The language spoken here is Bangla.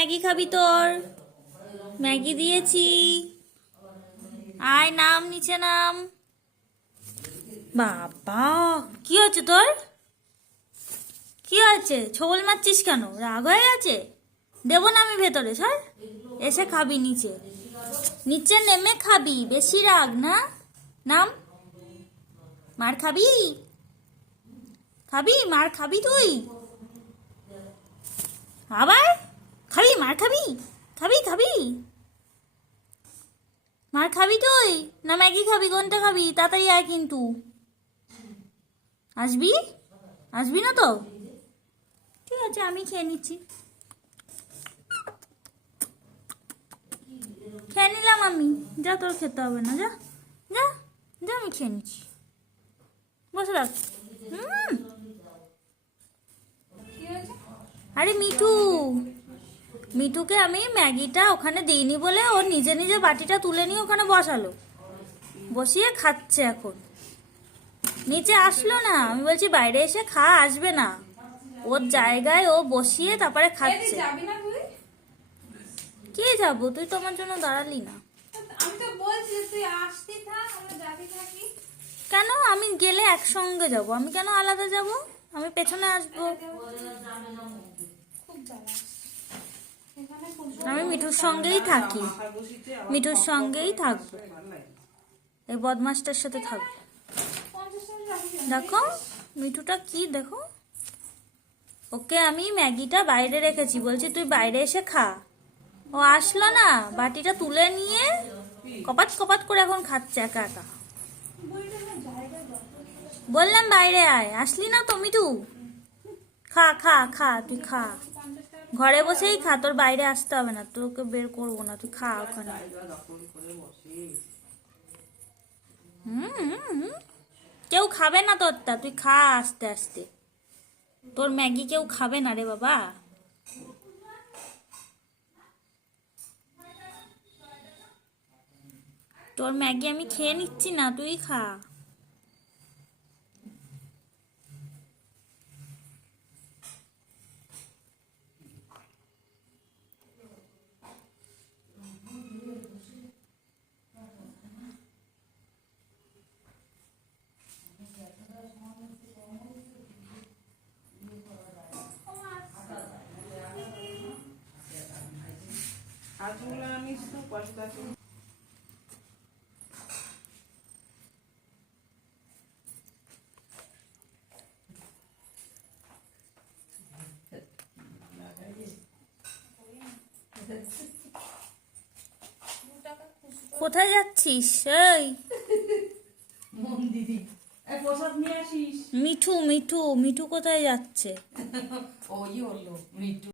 ম্যাগি খাবি তোর? ম্যাগি দিয়েছি, আয় নাম, নিচে নাম। বাবা, কি হচ্ছে তোর? কি হয়েছে? ছবল মারছিস কেন? রাগ হয়ে গেছে? দেবো না আমি ভেতরে, স্যার। এসে খাবি নিচে, নিচে নেমে খাবি। বেশি রাগ না? নাম। মার খাবি? খাবি? মার খাবি তুই? আবার খাবি? মার খাবি? খাবি খাবি? মার খাবি তুই না ম্যাগি খাবি? কোনটা খাবি? তাড়াতাড়ি আয় কিন্তু। আসবি? আসবি না তো? ঠিক আছে, আমি খেয়ে নিচ্ছি। খেয়ে নিলাম আমি। যা, তোর খেতে হবে না, যা যা যা, আমি খেয়ে নিচ্ছি। বসে রাখ। আরে মিঠু, মিঠুকে আমি ম্যাগিটা ওখানে দিইনি বলে ও নিজে নিজে বাটিটা তুলে নিয়ে ওখানে বসালো, বসিয়ে খাচ্ছে এখন। নিচে আসলো না, আমি বলছি বাইরে এসে খা, আসবে না। ওর জায়গায় ও বসিয়ে তারপরে খাচ্ছে। কে যাবো? তুই তো আমার জন্য দাঁড়ালি না। কেন? আমি গেলে একসঙ্গে যাব, আমি কেন আলাদা যাব? আমি পেছনে আসবো। আমি মিঠুর সঙ্গেই থাকি, মিঠুর সঙ্গেই থাকবো, এই বদমাসটার সাথে থাকবো। দেখো মিঠুটা কি, দেখো। ওকে আমি ম্যাগিটা বাইরে রেখেছি, বলছি তুই বাইরে এসে খা। ও আসলো না, বাটিটা তুলে নিয়ে কপাত কপাত করে এখন খাচ্ছে একা একা। বললাম বাইরে আয়, আসলি না তো মিঠু। খা খা খা, তুই খা, ঘরে বসেই খা, তোর বাইরে আসতে হবে না, তোকে বের করবো না, তুই খা ওখানে। কেউ খাবে না তোরটা, তুই খা আস্তে আস্তে। তোর ম্যাগি কেউ খাবে না রে বাবা। তোর ম্যাগি আমি খেয়ে নিচ্ছি না, তুই খা। কোথায় যাচ্ছিস? এই মিঠু, মিঠু, মিঠু কোথায় যাচ্ছে?